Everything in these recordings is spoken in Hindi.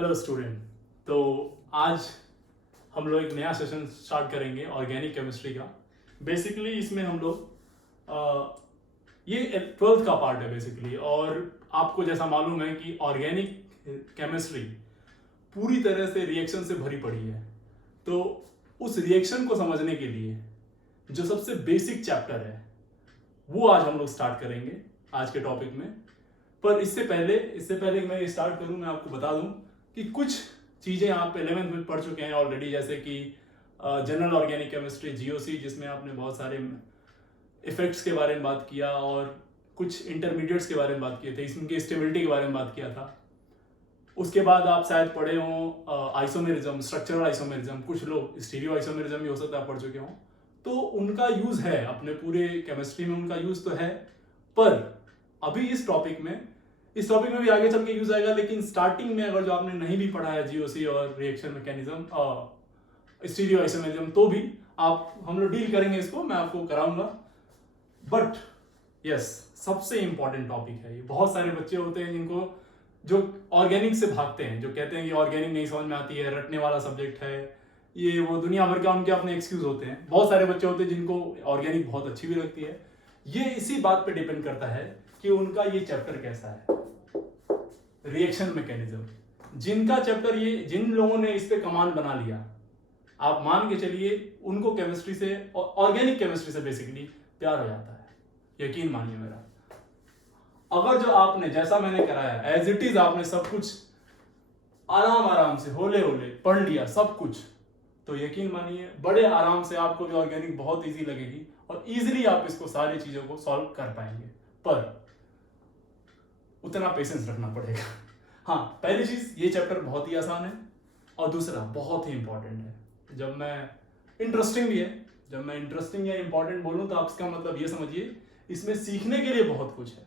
Hello student. तो आज हम लोग एक नया सेशन स्टार्ट करेंगे ऑर्गेनिक केमिस्ट्री का। बेसिकली इसमें हम लोग ये 12th का पार्ट है बेसिकली। और आपको जैसा मालूम है कि ऑर्गेनिक केमिस्ट्री पूरी तरह से रिएक्शन से भरी पड़ी है। तो उस रिएक्शन को समझने के लिए जो सबसे बेसिक चैप्टर है वो आज हम लोग स्टार्ट करेंगे आज के टॉपिक में। पर इससे पहले मैं स्टार्ट करूं, मैं आपको बता दूं कि कुछ चीज़ें आप 11th में पढ़ चुके हैं ऑलरेडी, जैसे कि जनरल ऑर्गेनिक केमिस्ट्री जीओसी, जिसमें आपने बहुत सारे इफेक्ट्स के बारे में बात किया और कुछ इंटरमीडिएट्स के बारे में बात किए थे, इसकी स्टेबिलिटी के बारे में बात किया था। उसके बाद आप शायद पढ़े हों आइसोमेरिज्म, स्ट्रक्चरल आइसोमेरिज्म, कुछ लोग स्टीरियो आइसोमेरिज्म भी हो सकता है पढ़ चुके हों। तो उनका यूज़ है अपने पूरे केमिस्ट्री में, उनका यूज़ तो है। पर अभी इस टॉपिक में भी आगे चल के यूज आएगा। लेकिन स्टार्टिंग में अगर जो आपने नहीं भी पढ़ा है जीओसी और रिएक्शन मैकेनिज्म, स्टीरियो आइसोमेरिज्म, तो भी हम लोग डील करेंगे इसको, मैं आपको कराऊंगा। बट यस, सबसे इंपॉर्टेंट टॉपिक है ये। बहुत सारे बच्चे होते हैं जिनको जो ऑर्गेनिक से भागते हैं, जो कहते हैं कि ऑर्गेनिक नहीं समझ में आती है, रटने वाला सब्जेक्ट है, ये वो दुनिया भर का उनके अपने एक्सक्यूज होते हैं। बहुत सारे बच्चे होते हैं जिनको ऑर्गेनिक बहुत अच्छी भी लगती है। ये इसी बात पे डिपेंड करता है कि उनका ये चैप्टर कैसा है, रिएक्शन मैकेनिज्म। जिनका चैप्टर ये, जिन लोगों ने इस पे कमांड बना लिया, आप मान के चलिए उनको केमिस्ट्री से, ऑर्गेनिक केमिस्ट्री से बेसिकली प्यार हो जाता है। यकीन मानिए मेरा। अगर जो आपने, जैसा मैंने कराया एज इट इज, आपने सब कुछ आराम से होले पढ़ लिया सब कुछ, तो यकीन मानिए बड़े आराम से आपको भी ऑर्गेनिक बहुत इजी लगेगी और इजीली आप इसको सारी चीजों को सॉल्व कर पाएंगे। पर उतना पेशेंस रखना पड़ेगा। हाँ, पहली चीज, ये चैप्टर बहुत ही आसान है, और दूसरा बहुत ही इंपॉर्टेंट है। जब मैं इंटरेस्टिंग या इंपॉर्टेंट बोलूं तो आप इसका मतलब ये समझिए, इसमें सीखने के लिए बहुत कुछ है,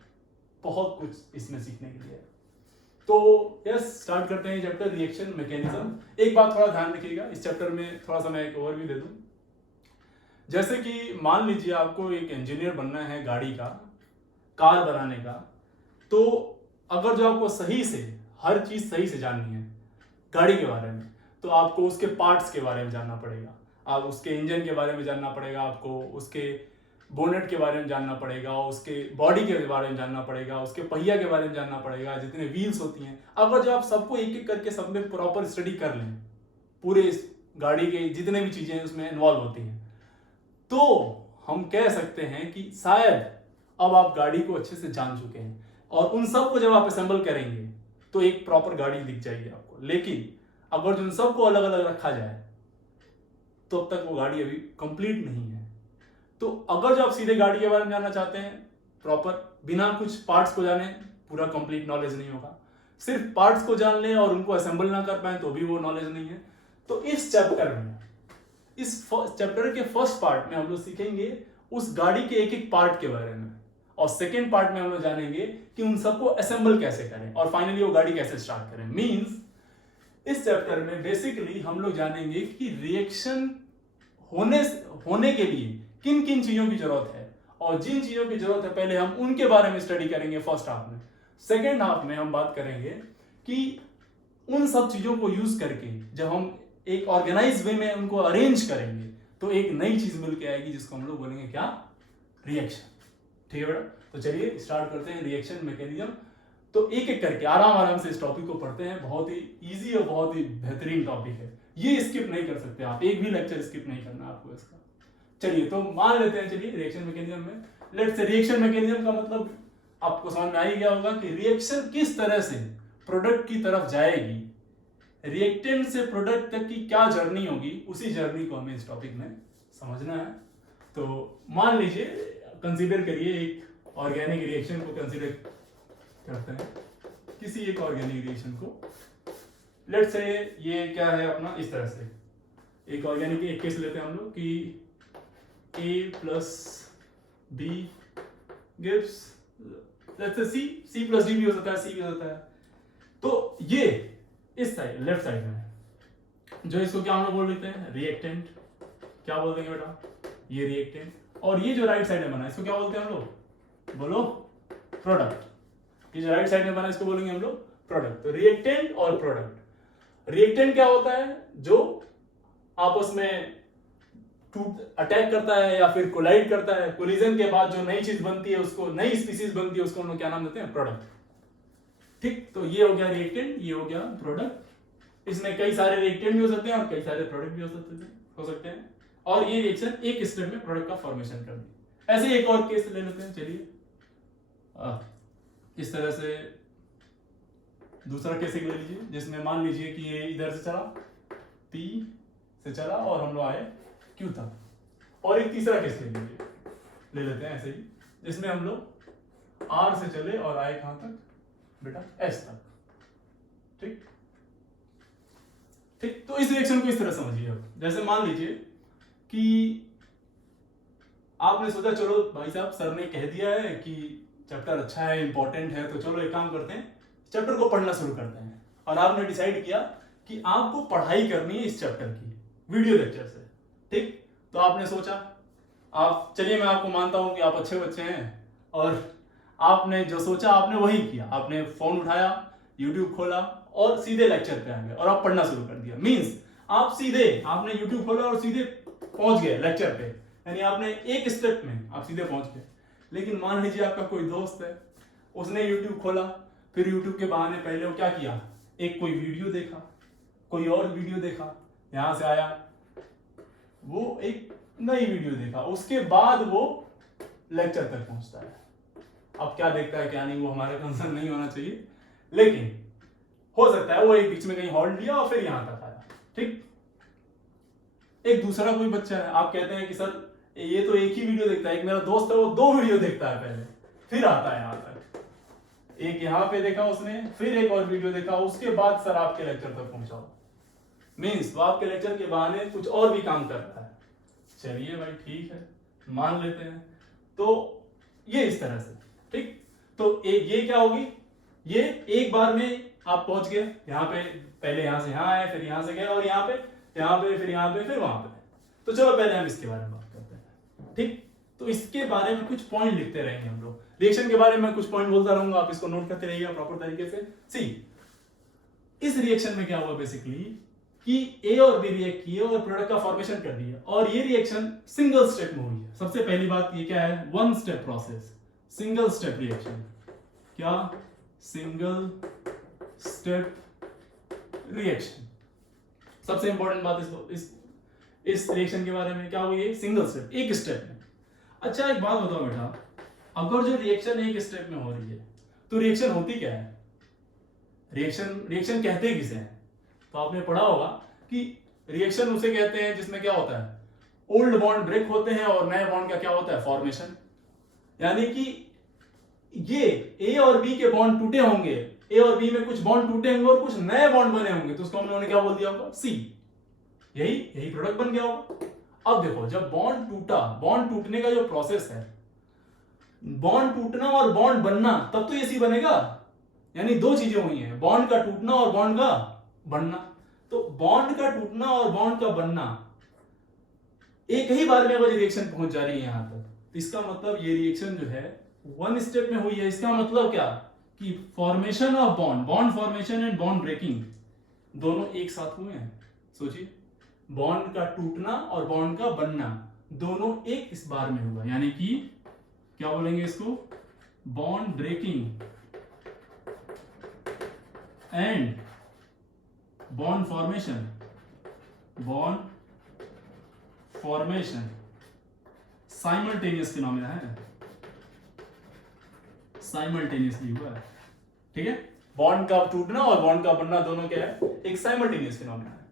बहुत कुछ इसमें सीखने के लिए है। तो यस, स्टार्ट करते हैं चैप्टर रिएक्शन मैकेनिज्म। एक बात थोड़ा ध्यान रखिएगा, इस चैप्टर में थोड़ा सा मैं एक ओवरव्यू दे दूं। जैसे कि मान लीजिए आपको एक इंजीनियर बनना है गाड़ी का, कार बनाने का। तो अगर जो आपको सही से हर चीज सही से जाननी है गाड़ी के बारे में, तो आपको उसके पार्ट्स के बारे में जानना पड़ेगा, आप उसके इंजन के बारे में जानना पड़ेगा, आपको उसके बोनेट के बारे में जानना पड़ेगा, उसके बॉडी के बारे में जानना पड़ेगा, उसके पहिया के बारे में जानना पड़ेगा, जितने व्हील्स होती हैं। अगर जो आप सबको एक एक करके सब में प्रॉपर स्टडी कर लें, पूरे इस गाड़ी के जितने भी चीजें उसमें इन्वॉल्व होती हैं, तो हम कह सकते हैं कि शायद अब आप गाड़ी को अच्छे से जान चुके हैं। और उन सब को जब आप असेंबल करेंगे तो एक प्रॉपर गाड़ी दिख जाएगी आपको। लेकिन अगर जो उन सबको अलग अलग रखा जाए तो अब तक वो गाड़ी अभी कंप्लीट नहीं है। तो अगर जो आप सीधे गाड़ी के बारे में जानना चाहते हैं प्रॉपर, बिना कुछ पार्ट्स को जाने, पूरा कंप्लीट नॉलेज नहीं होगा। सिर्फ पार्ट्स को जान लें और उनको असेंबल ना कर पाए तो भी वो नॉलेज नहीं है। तो इस चैप्टर के फर्स्ट पार्ट में हम लोग सीखेंगे उस गाड़ी के एक एक पार्ट के बारे में, और सेकेंड पार्ट में हम लोग जानेंगे कि उन सबको असेंबल कैसे करें और फाइनली वो गाड़ी कैसे स्टार्ट करें। मींस इस चैप्टर में बेसिकली हम लोग जानेंगे कि रिएक्शन होने के लिए किन किन चीजों की जरूरत है, और जिन चीजों की जरूरत है पहले हम उनके बारे में स्टडी करेंगे फर्स्ट हाफ में। सेकेंड हाफ में हम बात करेंगे कि उन सब चीजों को यूज करके जब हम एक ऑर्गेनाइज वे में उनको अरेंज करेंगे तो एक नई चीज मिल के आएगी, जिसको हम लोग बोलेंगे क्या, रिएक्शन। ठीक है बेटा, तो चलिए स्टार्ट करते हैं रिएक्शन मैकेनिज्म। तो एक एक करके आराम से इस टॉपिक को पढ़ते हैं। बहुत ही इजी और बहुत ही बेहतरीन टॉपिक है, ये स्किप नहीं कर सकते आप, एक भी लेक्चर स्किप नहीं करना आपको इसका। चलिए तो मान लेते हैं, चलिए रिएक्शन मैकेनिज्म में लेट्स से रिएक्शन मैकेनिज्म का मतलब आपको समझ में आ ही गया होगा कि रिएक्शन किस तरह से प्रोडक्ट की तरफ जाएगी, रिएक्टेंट से प्रोडक्ट तक की क्या जर्नी होगी, उसी जर्नी को हमें इस टॉपिक में समझना है। तो मान लीजिए, कंसीडर करिए एक ऑर्गेनिक रिएक्शन को कंसीडर करते हैं, किसी एक ऑर्गेनिक रिएक्शन को। लेट्स से ये क्या है अपना, इस तरह से एक ऑर्गेनिक एक केस लेते हैं हम लोग कि A plus B gives, let's say C plus D भी हो सकता है, C भी हो सकता है। तो ये इस साइड, लेफ्ट साइड में जो, इसको क्या हम लोग बोल देते हैं, रिएक्टेंट। क्या बोल देंगे बेटा, ये रिएक्टेंट। और ये जो राइट साइड में बना इसको क्या बोलते हैं हम लोग, बोलो, प्रोडक्ट। ये जो राइट साइड में बना इसको बोलेंगे हम लोग प्रोडक्ट। तो रिएक्टेंट और प्रोडक्ट, रिएक्टेंट क्या होता है? जो आपस में अटैक करता है या फिर कोलाइड करता है, कोलिजन के बाद जो नई चीज बनती है, उसको नई स्पीसीज बनती है, उसको हम लोग क्या नाम देते हैं? प्रोडक्ट। ठीक, तो ये हो गया रिएक्टेंट, ये हो गया प्रोडक्ट। इसमें कई सारे रिएक्टेंट भी हो सकते हैं और कई सारे प्रोडक्ट भी हो सकते हैं और ये रिएक्शन एक स्टेप में प्रोडक्ट का फॉर्मेशन कर दी। ऐसे एक और केस ले लेते हैं, चलिए इस तरह से दूसरा केस ले लीजिए, जिसमें मान लीजिए कि ये इधर से चला, P से चला और हम लोग आए Q तक। और एक तीसरा केस ले लेते हैं ऐसे ही, जिसमें हम लोग R से चले और आए कहां तक बेटा? S तक। ठीक ठीक, तो इस रिएक्शन को इस तरह समझिए। अब जैसे मान लीजिए कि आपने सोचा चलो भाई साहब सर ने कह दिया है कि चैप्टर अच्छा है, इंपॉर्टेंट है, तो चलो एक काम करते हैं, चैप्टर को पढ़ना शुरू करते हैं। और आपने डिसाइड किया कि आपको पढ़ाई करनी है इस चैप्टर की वीडियो लेक्चर से। ठीक, तो आपने सोचा, आप चलिए मैं आपको मानता हूं कि आप अच्छे बच्चे हैं और आपने जो सोचा आपने वही किया। आपने फोन उठाया, यूट्यूब खोला और सीधे लेक्चर पे आ गए और आप पढ़ना शुरू कर दिया। मींस आप सीधे आपने यूट्यूब खोला और सीधे पहुंच गए लेक्चर पे, यानी आपने एक स्टेप में आप सीधे पहुंच गए। लेकिन मान लीजिए आपका कोई दोस्त है, उसने यूट्यूब खोला, फिर यूट्यूब के बहाने पहले वो क्या किया, एक कोई वीडियो देखा, कोई और वीडियो देखा, यहां से आया वो एक नई वीडियो देखा, उसके बाद वो लेक्चर तक पहुंचता है। अब क्या देखता है क्या नहीं वो हमारा कंसर्न नहीं होना चाहिए, लेकिन हो सकता है वो एक बीच में कहीं हॉल्ट लिया और फिर यहां तक आया। ठीक, एक दूसरा कोई बच्चा है, आप कहते हैं कि सर ये तो एक ही वीडियो देखता है, एक मेरा दोस्त है वो 2 वीडियो देखता है पहले, फिर आता है यहां तक। एक यहाँ पे देखा उसने, फिर एक और वीडियो देखा, उसके बाद सर आपके लेक्चर तक पहुंचा। मीन्स वो आपके लेक्चर के बहाने कुछ और भी काम करता है। चलिए भाई ठीक है, मान लेते हैं। तो ये इस तरह से। ठीक, तो ये क्या होगी, ये एक बार में आप पहुंच गए यहाँ पे, पहले यहां से यहां आए, फिर यहां से गए और यहाँ पे फिर यहाँ पे फिर वहां पे। तो चलो पहले हम इसके बारे में बात करते हैं। ठीक, तो इसके बारे में कुछ पॉइंट लिखते रहेंगे हम लोग। रिएक्शन के बारे में कुछ पॉइंट बोलता रहूंगा, आप इसको नोट करते रहिएगा प्रॉपर तरीके से। सी, इस रिएक्शन में क्या हुआ बेसिकली कि ए और बी रिएक्ट किए और प्रोडक्ट का फॉर्मेशन कर दिया, और ये रिएक्शन सिंगल स्टेप में हुई है। सबसे पहली बात ये क्या है, one step process, single step reaction. क्या? Single step reaction. सबसे इंपॉर्टेंट बात इस रिएक्शन के बारे में क्या हुई, सिंगल स्टेप, एक स्टेप में। अच्छा एक बात बताओ बेटा, अगर जो रिएक्शन एक स्टेप में हो रही है तो रिएक्शन होती क्या है? रिएक्शन कहते किसे हैं? तो आपने पढ़ा होगा कि रिएक्शन उसे कहते हैं जिसमें क्या होता है, ओल्ड बॉन्ड ब्रेक होते हैं और नए बॉन्ड का क्या होता है, फॉर्मेशन। यानी कि ये ए और बी के बॉन्ड टूटे होंगे, ए और बी में कुछ बॉन्ड टूटे होंगे और कुछ नए बॉन्ड बने होंगे, तो उसको हम लोगों ने क्या बोल दिया होगा, सी। यही प्रोडक्ट बन गया होगा। अब देखो, जब बॉन्ड टूटा, बॉन्ड टूटने का जो प्रोसेस है, बॉन्ड टूटना और बॉन्ड बनना, तब तो ये सी बनेगा। यानी 2 चीजें हुई हैं, बॉन्ड का टूटना और बॉन्ड का बनना। तो बॉन्ड का टूटना और बॉन्ड का बनना एक ही बार में अगर रिएक्शन पहुंच जा रही है यहां तक, तो इसका मतलब ये रिएक्शन जो है वन स्टेप में हुई है। इसका मतलब क्या कि formation of bond formation and bond breaking दोनों एक साथ हुए हैं। सोचिए, बॉन्ड का टूटना और बॉन्ड का बनना दोनों एक इस बार में हुआ, यानी कि क्या बोलेंगे इसको, bond breaking and bond formation simultaneous phenomena है, साइमल्टेनियसली हुआ है। ठीक है, बॉन्ड का टूटना और बॉन्ड का बनना दोनों क्या है, एक साइमल्टेनियस फिनोमेना है।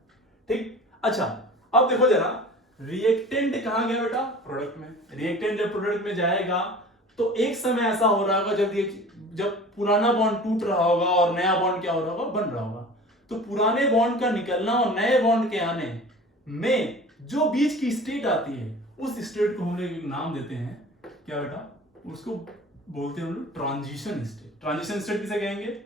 ठीक, अच्छा अब देखो जरा, रिएक्टेंट कहां गया बेटा, प्रोडक्ट में। रिएक्टेंट जब प्रोडक्ट में जाएगा तो एक समय ऐसा हो रहा होगा जब पुराना बॉन्ड टूट रहा होगा और नया बॉन्ड क्या हो रहा होगा, बन रहा होगा। तो पुराने बॉन्ड का निकलना और नए बॉन्ड के आने में जो बीच की स्टेट आती है, उस स्टेट को हम लोग एक नाम देते हैं, क्या बेटा, उसको बोलते हैं हम लोग ट्रांजिशन स्टेट। ट्रांजिशन स्टेट किसे कहेंगे,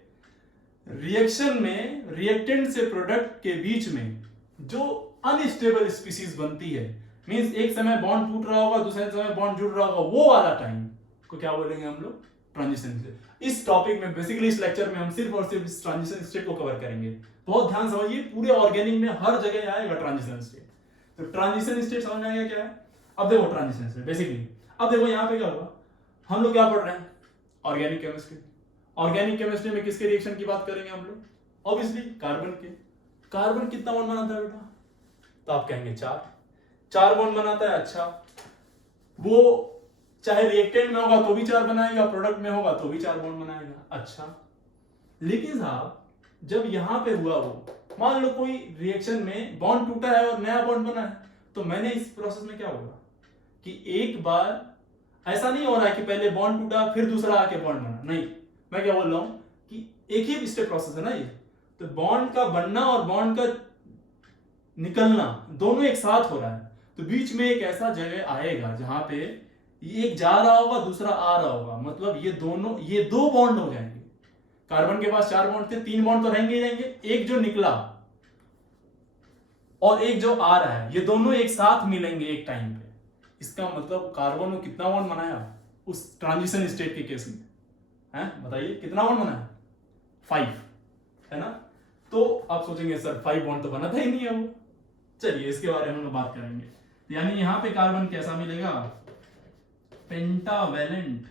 रिएक्शन में रिएक्टेंट से प्रोडक्ट के बीच में जो अनस्टेबल स्पीसीज बनती है, मींस एक समय बॉन्ड टूट रहा होगा, दूसरे समय बॉन्ड जुड़ रहा होगा, वो वाला टाइम को क्या बोलेंगे हम लोग, ट्रांजिशन स्टेट। इस टॉपिक में बेसिकली इस लेक्चर में हम सिर्फ और सिर्फ इस ट्रांजिशन स्टेट को कवर करेंगे। बहुत ध्यान समझिए, पूरे ऑर्गेनिक में हर जगह आएगा ट्रांजिशन स्टेट। तो ट्रांजिशन स्टेट समझ में आएगा क्या है? अब देखो ट्रांजिशन स्टेट बेसिकली, अब देखो यहाँ पे क्या हुआ, हम लोग क्या पढ़ रहे हैं? Organic chemistry. ऑर्गेनिक केमिस्ट्री में किसके रिएक्शन की बात करेंगे हम लोग? ऑब्वियसली कार्बन के। कार्बन कितना बॉन्ड बनाता है बेटा? तो आप कहेंगे 4 बॉन्ड बनाता है। अच्छा, वो चाहे रिएक्टेंट में होगा तो भी 4 बनाएगा, प्रोडक्ट में होगा तो भी 4 बॉन्ड बनाएगा। अच्छा, लेकिन साहब जब यहां पे हुआ वो, मान लो कोई रिएक्शन में बॉन्ड टूटा है और नया बॉन्ड बना है, तो मैंने इस प्रोसेस में क्या होगा कि एक बार ऐसा नहीं हो रहा है कि पहले बॉन्ड टूटा फिर दूसरा आके बॉन्ड बना, नहीं, मैं क्या बोल रहा हूं कि एक ही स्टेप प्रोसेस है ना ये। तो बॉन्ड का बनना और बॉन्ड का निकलना दोनों एक साथ हो रहा है। तो बीच में एक ऐसा जगह आएगा जहां पे एक जा रहा होगा दूसरा आ रहा होगा, मतलब ये दो बॉन्ड हो जाएंगे। कार्बन के पास 4 बॉन्ड थे, 3 बॉन्ड तो रहेंगे ही रहेंगे, एक जो निकला और एक जो आ रहा है, ये दोनों एक साथ मिलेंगे एक टाइम पे। इसका मतलब कार्बन ने कितना बॉन्ड बनाया उस ट्रांजिशन स्टेट के केस में? हैं बताइए कितना बॉन्ड बनाया? 5, है ना? तो आप सोचेंगे सर 5 बॉन्ड तो बनाता ही नहीं है वो। चलिए इसके बारे में हम बात करेंगे। यानी यहां पे कार्बन कैसा मिलेगा? Pentavalent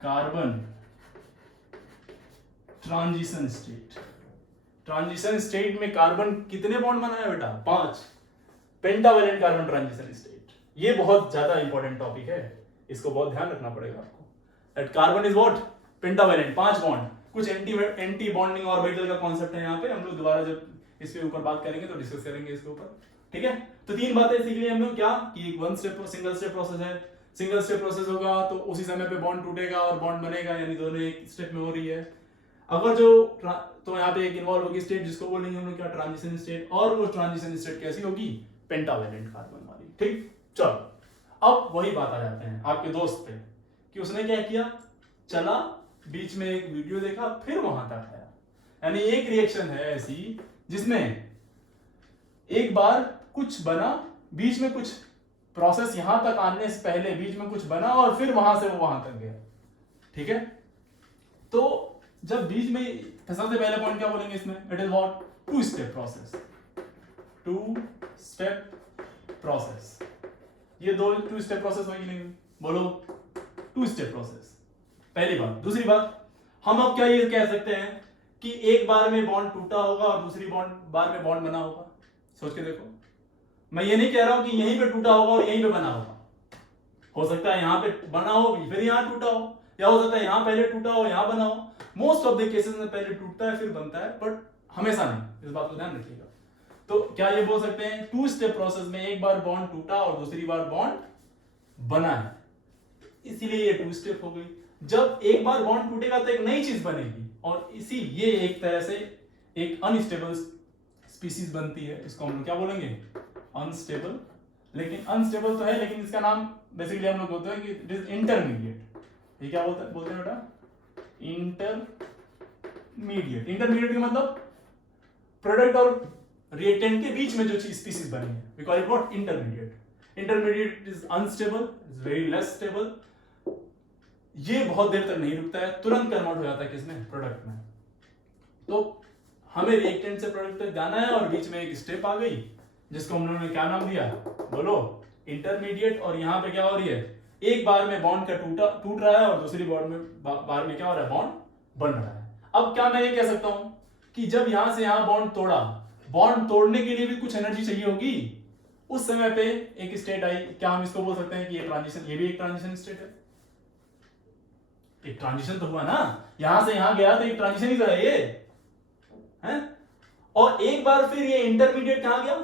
carbon transition state. Transition state में कार्बन कितने बॉन्ड बनाया बेटा? 5। पेंटावेलेंट कार्बन ट्रांजिशन स्टेट, ये बहुत ज्यादा इंपॉर्टेंट टॉपिक है, इसको बहुत ध्यान रखना पड़ेगा आपको। That carbon is what? Pentavalent, 5 bond. कुछ एंटी बॉन्डिंग ऑर्बिटल का कॉन्सेप्ट है यहाँ पे, हम लोग दोबारा जब इसके ऊपर बात करेंगे तो डिस्कस करेंगे इसके ऊपर, ठीक है? तो 3 बातें सीख ली हमने, क्या कि एक सिंगल स्टेप प्रोसेस है। सिंगल स्टेप प्रोसेस होगा तो उसी समय पे बॉन्ड टूटेगा और बॉन्ड बनेगा, यानी दोनों एक स्टेप में हो रही है। अगर तो यहाँ पे एक इन्वॉल्व होगी स्टेट जिसको बोलेंगे हम लोग क्या? Transition state. और वो ट्रांजिशन स्टेट कैसी होगी? पेंटावेलेंट कार्बन वाली, ठीक? चलो अब वही बात आ जाते हैं आपके दोस्त पे कि उसने क्या किया, चला बीच में एक वीडियो देखा फिर वहां तक आया। यानी एक रिएक्शन है ऐसी जिसमें एक बार कुछ बना, बीच में कुछ प्रोसेस यहां तक आने से पहले बीच में कुछ बना और फिर वहां से वो वहां तक गया, ठीक है? तो जब बीच में सबसे पहले पॉइंट क्या बोलेंगे इसमें? It is what? 2 step process. 2 step process, ये 2 स्टेप प्रोसेस होगी नहीं? बोलो 2 स्टेप प्रोसेस, पहली बात। दूसरी बात, हम अब क्या ये कह सकते हैं कि एक बार में बॉन्ड टूटा होगा और दूसरी बार में बॉन्ड बना होगा? सोच के देखो, मैं ये नहीं कह रहा हूं कि यहीं पे टूटा होगा और यहीं पे बना होगा। हो सकता है यहां पे बना हो फिर यहां टूटा हो, या हो सकता है यहां पहले टूटा हो यहां बना हो। मोस्ट ऑफ द केसेस में पहले टूटता है फिर बनता है, बट हमेशा नहीं, इस बात को ध्यान रखिएगा। तो क्या ये बोल सकते हैं 2 स्टेप प्रोसेस में एक बार बॉन्ड टूटा और दूसरी बार बॉन्ड बना है, इसीलिए ये 2 स्टेप हो गई। जब एक बार बॉन्ड टूटेगा तो एक नई चीज बनेगी, और इसी ये एक तरह से एक अनस्टेबल स्पीसीज बनती है। इसको हम लोग क्या बोलेंगे? अनस्टेबल। लेकिन अनस्टेबल तो है, लेकिन इसका नाम बेसिकली हम लोग बोलते हैं कि इट इज इंटरमीडिएट। ये क्या बोलते हैं बेटा? इंटरमीडिएट। इंटरमीडिएट का मतलब प्रोडक्ट और रिएक्टेंट के बीच में जो चीज स्पीसीज बनी है, we call it what? Intermediate. Intermediate is unstable, is very less stable. ये बहुत देर तक नहीं रुकता है, तुरंत कन्वर्ट हो जाता है किसमें? प्रोडक्ट में। तो हमें रिएक्टेंट से प्रोडक्ट तक जाना है और बीच में एक स्टेप आ गई जिसको हम लोगों ने क्या नाम दिया? बोलो, इंटरमीडिएट। और यहां पे क्या हो रही है? एक बार में बॉन्ड का टूट रहा है और दूसरी बार में क्या हो रहा है? बॉन्ड बन रहा है। अब क्या मैं ये कह सकता हूं कि जब यहां से यहां बॉन्ड तोड़ा, बॉन्ड तोड़ने के लिए भी कुछ एनर्जी चाहिए होगी, उस समय पे एक स्टेट आई, क्या हम इसको बोल सकते हैं कि ये ट्रांजिशन, ये भी एक ट्रांजिशन स्टेट है? एक ट्रांजिशन तो हुआ ना, यहां से यहां गया तो एक ट्रांजिशन ही तो है ये, है? और एक बार फिर ये इंटरमीडिएट कहां गया?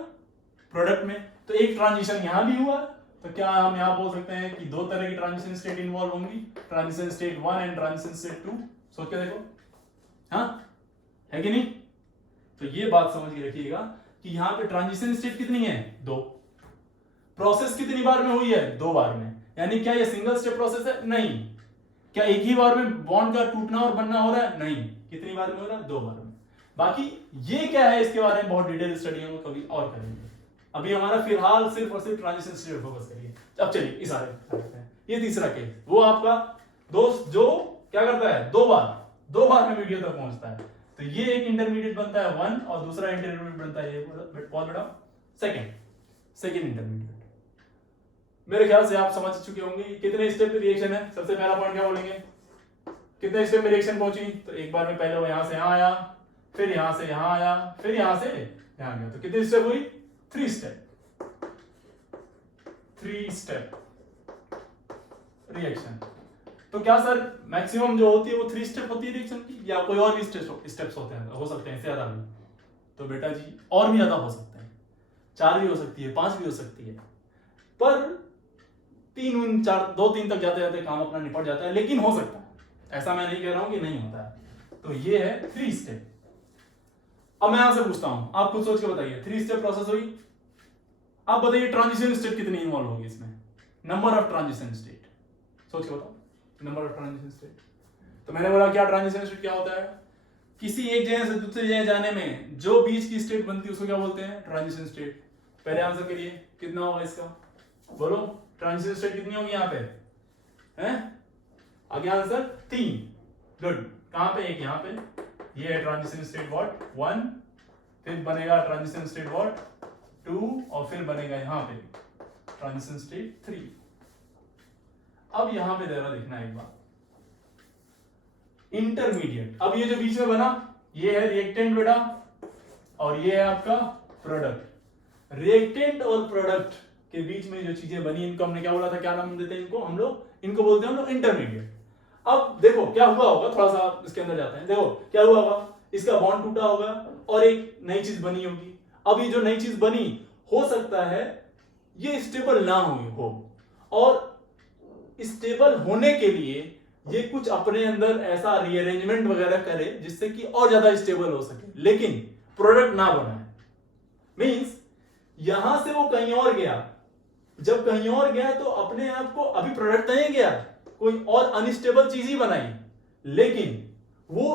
प्रोडक्ट में। तो एक ट्रांजिशन यहां भी हुआ। तो क्या हम यहां बोल सकते हैं कि 2 तरह की ट्रांजिशन स्टेट इन्वॉल्व होंगी? Transition state 1 and transition state 2। सोच के देखो, हाँ है कि नहीं? तो ये बात समझ के रखिएगा कि यहां पे ट्रांजिशन स्टेट कितनी है? 2। प्रोसेस कितनी बार में हुई है? 2 बार में। यानी क्या ये सिंगल स्टेप प्रोसेस है? नहीं। क्या एक ही बार में बॉन्ड का टूटना और बनना हो रहा है? नहीं। कितनी बार में हो रहा है? 2 बार में। बाकी ये क्या है, इसके बारे में बहुत डिटेल स्टडी हम कभी और करेंगे। अभी हमारा फिलहाल सिर्फ और सिर्फ ट्रांजिशन स्टेट फोकस करिए। अब चलिए इस आगे हैं। ये तीसरा केस, वो आपका दोस्त जो क्या करता है, दो बार में वीडियो तक पहुंचता है, तो ये एक इंटरमीडिएट बनता है 1 और दूसरा इंटरमीडिएट बनता है ये कौन बेटा, सेकंड इंटरमीडिएट। मेरे ख्याल से आप समझ चुके होंगे कितने स्टेप पे रिएक्शन है। सबसे पहला पॉइंट क्या बोलेंगे, कितने स्टेप में रिएक्शन पहुंची, तो एक बार में पहले वो यहां से यहां आया, फिर यहां से यहां आया, फिर यहां से यहां गया, तो कितनी स्टेप हुई, 3 स्टेप रिएक्शन। तो क्या सर मैक्सिमम जो होती है वो 3 स्टेप होती है रिएक्शन की, या कोई और भी स्टेप्स होते हैं, हो सकते हैं इससे ज्यादा भी, तो बेटा जी और भी ज्यादा हो सकते हैं, 4 भी हो सकती है, 5 भी हो सकती है, पर 3 4 2 3 तक जाते जाते काम अपना निपट जाता है, लेकिन हो सकता है, ऐसा मैं नहीं कह रहा हूं कि नहीं होता है। तो ये है 3 स्टेप। अब मैं आपसे पूछता हूं, आप खुद सोच के बताइए, 3 स्टेप प्रोसेस हुई, आप बताइए ट्रांजिशन स्टेट कितनी इन्वॉल्व होगी इसमें, नंबर ऑफ ट्रांजिशन स्टेट, सोच के बताओ, नंबर ऑफ ट्रांजिशन स्टेट। तो मैंने बोला क्या ट्रांजिशन स्टेट क्या होता है, किसी एक जगह से दूसरी जगह जाने में जो बीच की स्टेट बनती है उसको क्या बोलते हैं, ट्रांजिशन स्टेट। पहले आंसर करिए कितना होगा इसका, बोलो ट्रांजिशन स्टेट कितनी होगी यहाँ पे, हैं आगे आंसर 3, गुड, कहां पे, एक यहां पे, ये है ट्रांजिशन स्टेट व्हाट 1, फिर बनेगा ट्रांजिशन स्टेट व्हाट 2, और फिर बनेगा यहां पे ट्रांजिशन स्टेट 3। अब यहां पे जरा देखना एक बात, इंटरमीडिएट, अब ये जो बीच में बना ये है रिएक्टेंट बेटा, और ये है आपका प्रोडक्ट। रिएक्टेंट और प्रोडक्ट के बीच में जो चीजें बनी इनको हमने क्या बोला था, क्या नाम देते हैं इनको, हम लोग इनको बोलते हैं हम लोग इंटरमीडिएट। अब देखो क्या हुआ होगा, थोड़ा सा इसके अंदर जाते हैं, देखो क्या हुआ होगा, इसका बॉन्ड टूटा होगा और एक नई चीज बनी होगी। अब ये जो नई चीज बनी हो सकता है ये स्टेबल ना हो, और स्टेबल होने के लिए ये कुछ अपने अंदर ऐसा रीअरेंजमेंट वगैरह करे जिससे कि और ज्यादा स्टेबल हो सके, लेकिन प्रोडक्ट ना बनाए। मींस यहां से वो कहीं और गया, जब कहीं और गया तो अपने आप को, अभी प्रोडक्ट नहीं गया, कोई और अनस्टेबल चीज ही बनाई, लेकिन वो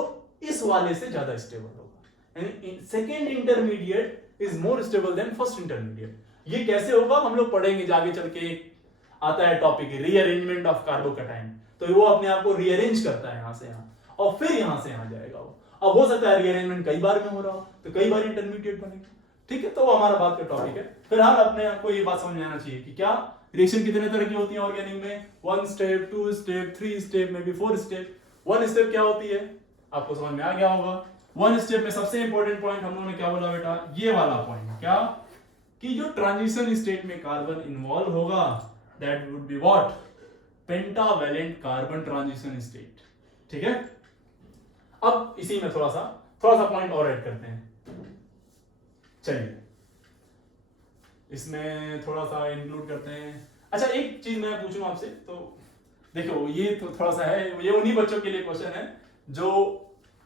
इस वाले से ज्यादा स्टेबल होगा। Second intermediate is more stable then first intermediate. ये कैसे होगा हम लोग पढ़ेंगे आगे चल के, आता है टॉपिक रीअरेंजमेंट ऑफ कार्बोकैटायन, तो वो अपने आप को रीअरेंज करता है यहां से यहां और फिर यहां से यहां जाएगा वो। अब हो सकता है रीअरेंजमेंट कई बार में हो रहा हो तो कई बार इंटरमीडिएट बनेगा, ठीक है, तो वो हमारा बात का टॉपिक है। फिलहाल अपने आपको ये बात समझ में आना चाहिए कि क्या रिएक्शन कितने तरह की होती है ऑर्गेनिक में, 1 स्टेप 2 स्टेप 3 स्टेप में भी 4 स्टेप। 1 स्टेप क्या होती है आपको समझ में आ गया होगा। 1 स्टेप में सबसे इंपॉर्टेंट पॉइंट हम लोगों ने क्या बोला बेटा, ये वाला पॉइंट, क्या कि जो ट्रांजिशन स्टेट में कार्बन इन्वॉल्व होगा that would be what, pentavalent carbon transition state, ठीक है। अब इसी में थोड़ा सा पॉइंट और ऐड करते हैं, चलिए इसमें थोड़ा सा इंक्लूड करते हैं। अच्छा एक चीज मैं पूछूं आपसे, तो देखो ये तो थोड़ा सा है, ये उन्हीं बच्चों के लिए क्वेश्चन है जो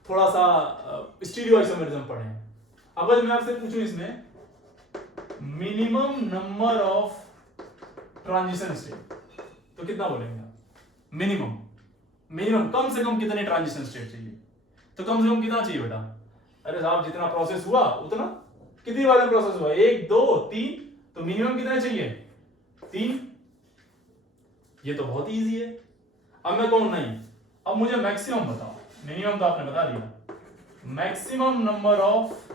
थोड़ा सा स्टीरियोआइसोमेरिज्म पढ़े हैं। अगर मैं आपसे पूछूं इसमें minimum number of transition state, तो कितना बोलेंगे आप, मिनिमम कम से कम कितने ट्रांजिशन स्टेट चाहिए, तो कम से कम कितना चाहिए बेटा, अरे साहब जितना प्रोसेस हुआ उतना, कितनी बार में प्रोसेस हुआ, 1 2 3, तो मिनिमम कितना चाहिए 3, ये तो बहुत इजी है। अब मैं कहूं नहीं, अब मुझे मैक्सिमम बताओ, मिनिमम तो आपने बता दिया, maximum number of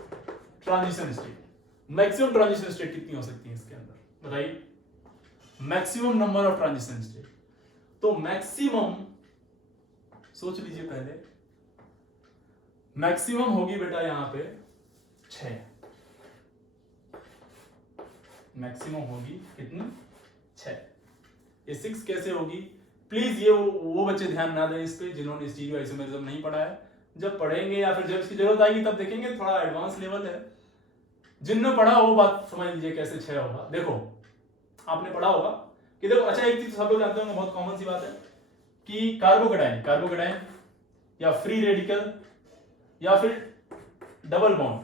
transition state, maximum transition state कितनी हो सकती है इसके अंदर बताइए, maximum number of transition state. तो मैक्सिमम सोच लीजिए पहले, मैक्सिमम होगी बेटा यहां पे 6, मैक्सिमम होगी कितनी 6। ये 6 कैसे होगी, प्लीज ये वो बच्चे ध्यान ना दें इस पे जिन्होंने स्टीरियोआइसोमेरिज्म नहीं पढ़ा है, जब पढ़ेंगे या फिर जब इसकी जरूरत आएगी तब देखेंगे, थोड़ा एडवांस लेवल है। जिनने पढ़ा वो बात समझ लीजिए कैसे 6 होगा। देखो आपने पढ़ा होगा कि देखो, अच्छा एक चीज सब लोग जानते होंगे, बहुत कॉमन सी बात है कि कार्बोकैटायन या फ्री रेडिकल या फिर डबल बॉन्ड,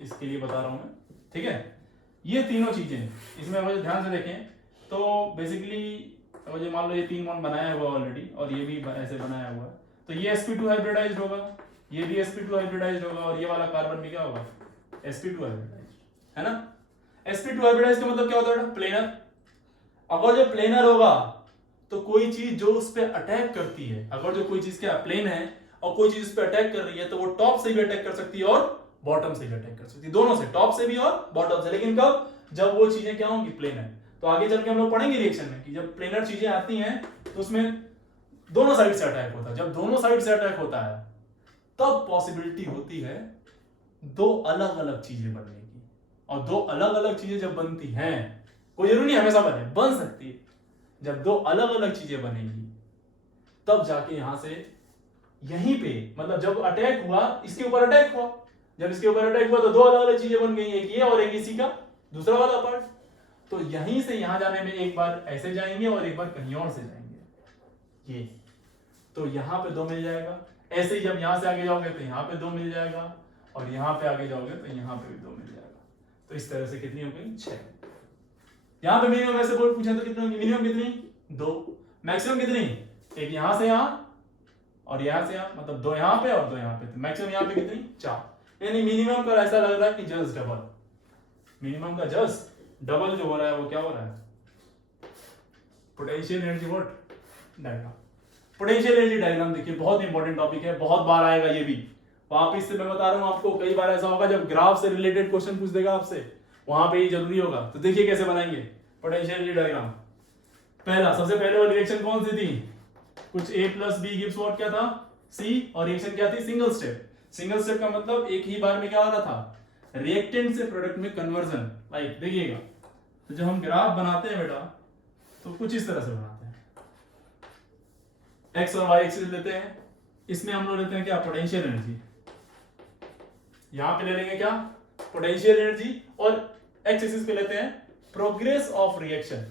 इसके लिए बता रहा हूं मैं, ठीक है, ये तीनों चीजें इसमें अगर ध्यान से देखें तो बेसिकली अगर मान लो ये 3 बॉन्ड बनाया हुआ ऑलरेडी और ये भी ऐसे बनाया हुआ है, तो ये sp2 हाइब्रिडाइज्ड होगा, ये भी sp2 हाइब्रिडाइज्ड होगा और ये वाला कार्बन भी क्या होगा sp2 हाइब्रिडाइज्ड, है ना। sp2 हाइब्रिडाइज्ड का मतलब क्या होता है, प्लेनर। अगर जो प्लेनर होगा तो कोई चीज जो उस पर अटैक करती है, अगर जो कोई चीज क्या प्लेन है और कोई चीज उस पर अटैक कर रही है तो वो टॉप से भी अटैक कर सकती है और बॉटम से भी अटैक कर सकती है, दोनों से, टॉप से भी और बॉटम से। लेकिन कब? जब वो चीजें क्या होंगी? प्लेनर। तो आगे चल के हम लोग पढ़ेंगे रिएक्शन में कि जब प्लेनर चीजें आती हैं तो उसमें दोनों साइड से अटैक होता है। जब दोनों साइड से अटैक होता है तब पॉसिबिलिटी होती है दो अलग अलग चीजें बनने की। और दो अलग अलग चीजें जब बनती हैं, कोई जरूरी नहीं हमेशा बने, बन सकती है। जब दो अलग अलग चीजें बनेंगी तब जाके यहां से यहीं पे, मतलब जब अटैक हुआ, इसके ऊपर अटैक हुआ, जब इसके ऊपर अटैक हुआ तो दो अलग अलग चीजें बन गई, एक ये और एक इसी का दूसरा वाला पार्ट। तो यहीं से यहां जाने में एक बार ऐसे जाएंगे और एक बार कहीं और से जाएंगे, ये। तो यहां पे दो मिल जाएगा। ऐसे ही जब यहां से आगे जाओगे तो यहां पे दो मिल जाएगा, और यहां पे आगे जाओगे तो यहां पे भी दो मिल जाएगा। तो इस तरह से कितनी हो गई? 6। यहां पे मिनिमम ऐसे बोल पूछा तो कितनी होगी? मिनिमम कितनी? 2। मैक्सिमम कितनी? एक यहां से यहां और यहां से यहां, मतलब 2 यहां पे और 2 यहां पे। तो मैक्सिमम यहां पे कितनी? 4। यानी मिनिमम का ऐसा लग रहा है कि जस्ट डबल, मिनिमम का जस्ट डबल जो हो रहा है वो क्या हो रहा है? Potential energy what diagram. Potential energy diagram देखिए बहुत इंपॉर्टेंट टॉपिक है, बहुत बार आएगा ये भी। वापिस से मैं बता रहा हूं आपको, कई बार ऐसा होगा जब ग्राफ से रिलेटेड क्वेश्चन पूछ देगा आपसे, वहां पे ये जरूरी होगा। तो देखिए कैसे बनाएंगे पोटेंशियल एनर्जी डायग्राम। पहला, सबसे पहले वाली रिएक्शन कौन सी थी? कुछ A plus B gives what, क्या था? C। और रिएक्शन क्या थी? Single step. सिंगल स्टेप का मतलब एक ही बार में क्या हो रहा था? रिएक्टेंट से प्रोडक्ट में कन्वर्जन। लाइक देखिएगा, तो जब हम ग्राफ बनाते हैं बेटा तो कुछ इस तरह से बनाते हैं। एक्स और वाई एक्सिस लेते हैं, इसमें हम लोग लेते हैं क्या? Potential energy. यहां पे ले लेंगे क्या? Potential energy. और एक्स एक्सिस पे लेते हैं progress of reaction,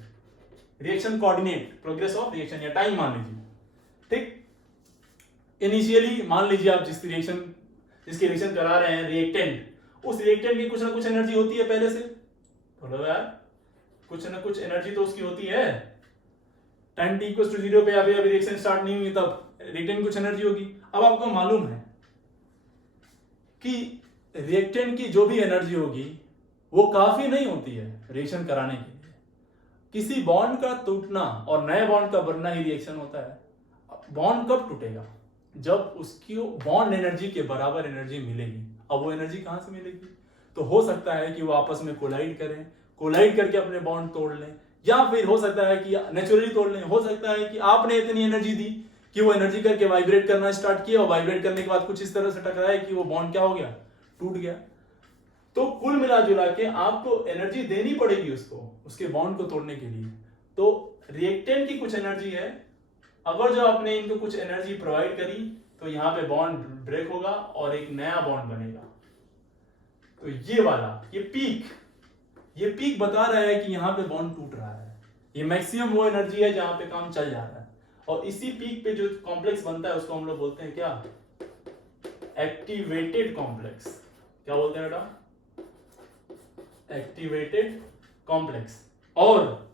reaction coordinate, progress of reaction या टाइम मान लीजिए। ठीक, इनिशियली मान लीजिए आप जिसकी रिएक्शन करा रहे हैं रिएक्टेंट, उस रिएक्टेंट की कुछ ना कुछ एनर्जी होती है पहले से। बोलो यार, कुछ ना कुछ एनर्जी तो उसकी होती है। टाइम t = 0 पे अभी रिएक्शन स्टार्ट नहीं हुई तब रिएक्टेंट कुछ एनर्जी होगी। अब आपको मालूम है कि रिएक्टेंट की जो भी एनर्जी होगी वो काफी नहीं होती है रिएक्शन कराने के लिए। किसी बॉन्ड का टूटना और नए बॉन्ड का बनना ही रिएक्शन होता है। बॉन्ड कब टूटेगा? जब उसकी बॉन्ड एनर्जी के बराबर एनर्जी मिलेगी। अब वो एनर्जी कहां से मिलेगी? तो हो सकता है कि वो आपस में कोलाइड करें, कोलाइड करके अपने बॉन्ड तोड़ लें, या फिर हो सकता है कि नेचुरली तोड़ लें। हो सकता है कि आपने इतनी एनर्जी दी कि वो एनर्जी करके वाइब्रेट करना स्टार्ट किया, और वाइब्रेट करने के बाद कुछ इस तरह से टकराया कि वो बॉन्ड क्या हो गया? टूट गया। तो कुल मिला जुला के आपको एनर्जी देनी पड़ेगी उसको, उसके बॉन्ड को तोड़ने के लिए। तो रिएक्टेंट की कुछ एनर्जी है, अगर जो आपने इनको कुछ एनर्जी प्रोवाइड करी तो यहां पे बॉन्ड ब्रेक होगा और एक नया बॉन्ड बनेगा। तो ये वाला, ये पीक बता रहा है कि यहां पे बॉन्ड टूट रहा है। ये मैक्सिमम वो एनर्जी है जहां पे काम चल जा रहा है। और इसी पीक पे जो कॉम्प्लेक्स बनता है उसको हम लोग बोलते हैं क्या? Activated complex. क्या बोलते हैं बेटा? Activated complex. और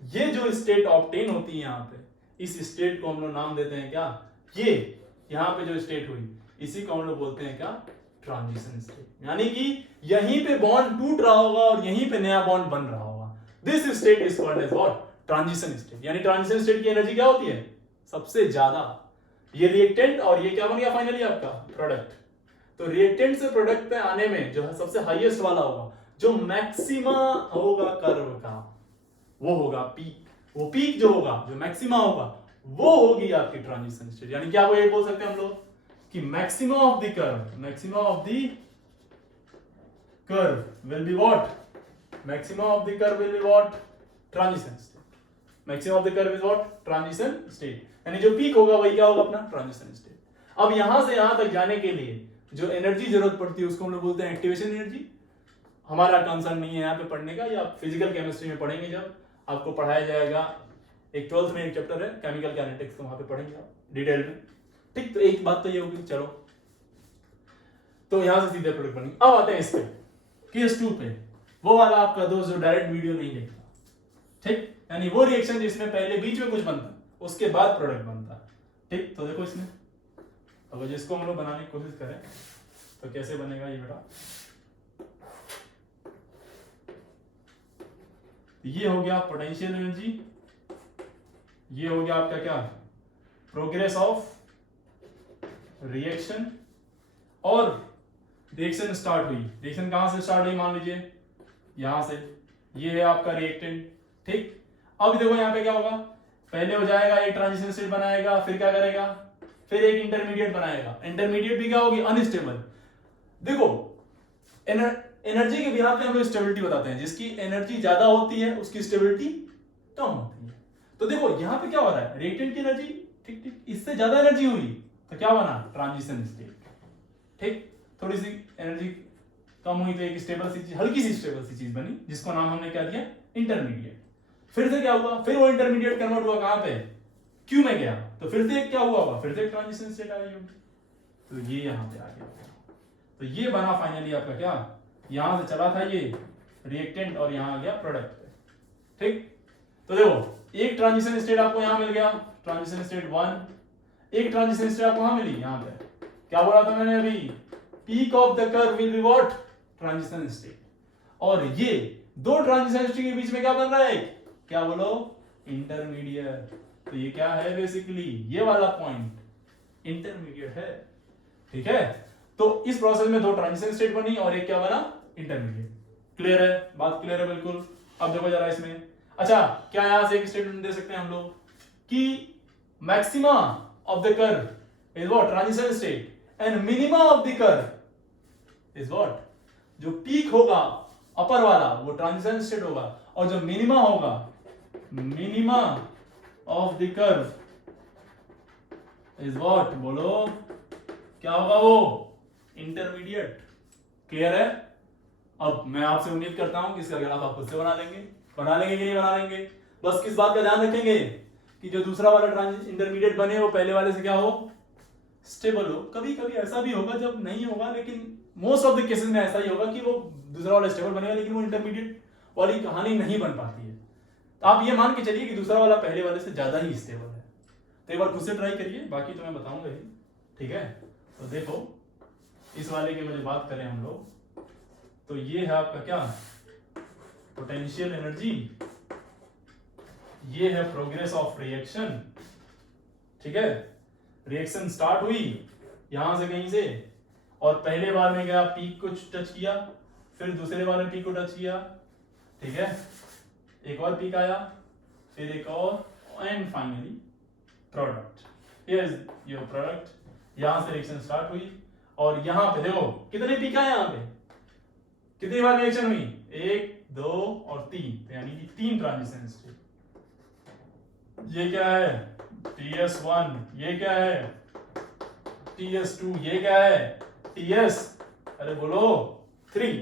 ये जो स्टेट ऑब्टेन होती है यहां पे, इस स्टेट को हम लोग नाम देते हैं क्या? ये यहां पे जो स्टेट हुई इसी को हम लोग बोलते हैं क्या? Transition state. यानी कि यहीं पे बॉन्ड टूट रहा होगा और यहीं पे नया बॉन्ड बन रहा होगा। This state is called as what? Transition state. यानी ट्रांजिशन स्टेट की एनर्जी क्या होती है? सबसे ज्यादा। ये रिएक्टेंट और ये क्या बन गया फाइनली? आपका प्रोडक्ट। तो रिएक्टेंट से प्रोडक्ट पे आने में जो है सबसे हाईएस्ट वाला होगा, जो मैक्सिमा होगा कर्व का, वो होगा पीक। वो पीक जो होगा, जो मैक्सिमा होगा, वो होगी आपकी ट्रांजिशन स्टेट। यानी क्या वो ये बोल सकते हैं हम लोग कि maxima of the curve will be what? Maxima of the curve will be what? Transition state. Maxima of the curve is what? Transition state. यानी जो पीक होगा वही क्या होगा? अपना ट्रांजिशन स्टेट। अब यहां से यहां तक जाने के लिए जो एनर्जी जरूरत पड़ती है उसको हम लोग बोलते हैं एक्टिवेशन एनर्जी। हमारा कंसर्न नहीं है यहाँ पे पढ़ने का, या फिजिकल केमिस्ट्री में पढ़ेंगे जब आपको पढ़ाया जाएगा। एक 12th में एक चैप्टर है केमिकल काइनेटिक्स, तो वहां पे पढ़ेंगे आप डिटेल में। ठीक, तो एक बात तो ये होगी। चलो, तो यहां से सीधे प्रोडक्ट बनेंगे। अब आते हैं इस पे, केस 2 पे, वो वाला आपका दोस्त जो डायरेक्ट वीडियो नहीं देखता। ठीक, यानी वो रिएक्शन जिसमें पहले बीच में कुछ बनता उसके बाद प्रोडक्ट बनता। ठीक, तो देखो इसमें अगर जिसको हम लोग बनाने की कोशिश करें तो कैसे बनेगा ये बेटा? ये हो गया पोटेंशियल एनर्जी, ये हो गया आपका क्या, प्रोग्रेस ऑफ रिएक्शन। और रिएक्शन स्टार्ट हुई, रिएक्शन कहां से स्टार्ट हुई, मान लीजिए यहां से, ये है आपका रिएक्टेंट, ठीक। अब देखो यहाँ पे क्या होगा, पहले हो जाएगा एक ट्रांजिशन स्टेट बनाएगा, फिर क्या करेगा, फिर एक इंटरमीडिएट बनाएगा। इंटरमीडिएट भी क्या होगी, अनस्टेबल। देखो एनर्जी के बिहार पे हम लोग स्टेबिलिटी बताते हैं, जिसकी एनर्जी ज्यादा होती है उसकी स्टेबिलिटी कम होती है। तो देखो यहाँ पे क्या हो रहा है, रिएक्टेंट की एनर्जी ठीक ठीक इससे ज्यादा एनर्जी हुई तो क्या बना, ट्रांजिशन स्टेट, ठीक। थोड़ी सी एनर्जी कम हुई तो एक स्टेबल सी चीज, हल्की सी स्टेबल सी चीज बनी, जिसको नाम हमने क्या दिया, इंटरमीडिएट। फिर से क्या हुआ, फिर वो इंटरमीडिएट कन्वर्ट हुआ कहां पे, क्यू में गया, तो फिर से क्या हुआ होगा, फिर से ट्रांजिशन स्टेट आई होगी, तो ये यहां पे आ गया। तो ये बना फाइनली आपका क्या, यहां से चला था ये रिएक्टेंट और यहां आ गया प्रोडक्ट पे, ठीक। तो देखो एक ट्रांजिशन स्टेट आपको यहां मिल गया, ट्रांजिशन स्टेट 1, एक ट्रांजिशन स्टेट आपको वहां मिली, यहां पे क्या बोला था मैंने अभी, peak of the curve will be what, transition state. और ये दो ट्रांजिशन स्टेट के बीच में क्या बन रहा है, क्या बोलो, इंटरमीडिएट। तो ये क्या है बेसिकली, ये वाला पॉइंट इंटरमीडिएट है, ठीक है। तो इस प्रोसेस में दो ट्रांजिशन स्टेट बनी और एक क्या बना, इंटरमीडिएट। क्लियर है, बात क्लियर है बिल्कुल। अब देखो जरा इसमें, अच्छा क्या यहां से एक स्टेटमेंट दे सकते हैं हम लोग कि maxima of the curve is what, transition state, and minima of the curve is what, जो पीक होगा अपर वाला वो ट्रांजिशन स्टेट होगा, और जो मिनिमा होगा, minima of the curve is what, बोलो क्या होगा वो, इंटरमीडिएट। क्लियर है। अब मैं आपसे उम्मीद करता हूं कि इसका ग्राफ आप खुद से बना लेंगे कि नहीं बना लेंगे। बस किस बात का ध्यान रखेंगे कि जो दूसरा वाला इंटरमीडिएट बने वो पहले वाले से क्या हो, स्टेबल हो। कभी कभी ऐसा भी होगा जब नहीं होगा, लेकिन मोस्ट ऑफ द केसेस में ऐसा ही होगा कि वो दूसरा वाला स्टेबल बनेगा लेकिन वो इंटरमीडिएट वाली कहानी नहीं बन पाती है। तो आप ये मान के चलिए कि दूसरा वाला पहले वाले से ज्यादा ही स्टेबल है। तो एक बार खुद से ट्राई करिए, बाकी तो मैं बताऊंगा ही, ठीक है। तो देखो इस वाले की वजह बात करें हम लोग, तो ये है आपका क्या, पोटेंशियल एनर्जी, ये है प्रोग्रेस ऑफ रिएक्शन, ठीक है। रिएक्शन स्टार्ट हुई यहां से कहीं से, और पहले बार में गया पीक को टच किया, फिर दूसरे बार में पीक को टच किया, ठीक है। एक और पीक आया, फिर एक और, and finally product, here is your product. यहां से रिएक्शन स्टार्ट हुई और यहां पे देखो कितने पीक आए, यहां पे कितनी बार रिएक्शन हुई, 1 2 और 3, तो यानी कि 3 ट्रांजिशन स्टेट। ये क्या है, TS1, ये क्या है, TS2, ये क्या है, TS, अरे बोलो 3।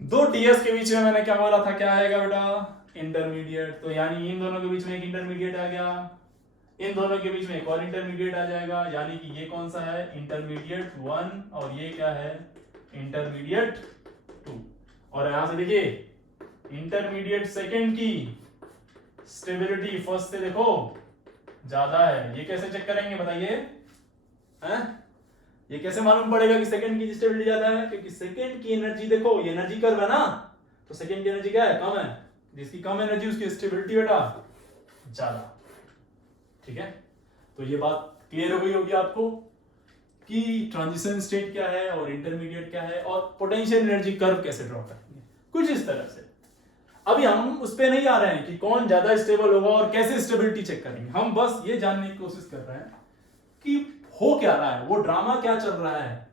दो TS के बीच में मैंने क्या बोला था, क्या आएगा बेटा, इंटरमीडिएट। तो यानी इन दोनों के बीच में एक इंटरमीडिएट आ गया, इन दोनों के बीच में एक और इंटरमीडिएट आ जाएगा, यानी कि ये कौन सा है, इंटरमीडिएट 1, और ये क्या है, इंटरमीडिएट 2। और यहां से देखिए इंटरमीडिएट सेकंड की स्टेबिलिटी फर्स्ट से देखो ज्यादा है। ये कैसे चेक करेंगे बताइए, हैं? ये कैसे मालूम पड़ेगा कि सेकंड की स्टेबिलिटी ज्यादा है, क्योंकि सेकंड की एनर्जी देखो, ये एनर्जी कर्व है ना, तो सेकंड की एनर्जी क्या है, कम है, जिसकी कम एनर्जी उसकी स्टेबिलिटी बेटा ज्यादा, ठीक है। तो ये बात क्लियर हो गई होगी आपको कि ट्रांजिशन स्टेट क्या है और इंटरमीडिएट क्या है और पोटेंशियल एनर्जी कर्व कैसे ड्रॉ करनी है, कुछ इस तरह से। अभी हम उस पे नहीं आ रहे हैं कि कौन ज्यादा स्टेबल होगा और कैसे स्टेबिलिटी चेक करेंगे, हम बस ये जानने की कोशिश कर रहे हैं कि हो क्या रहा है, वो ड्रामा क्या चल रहा है,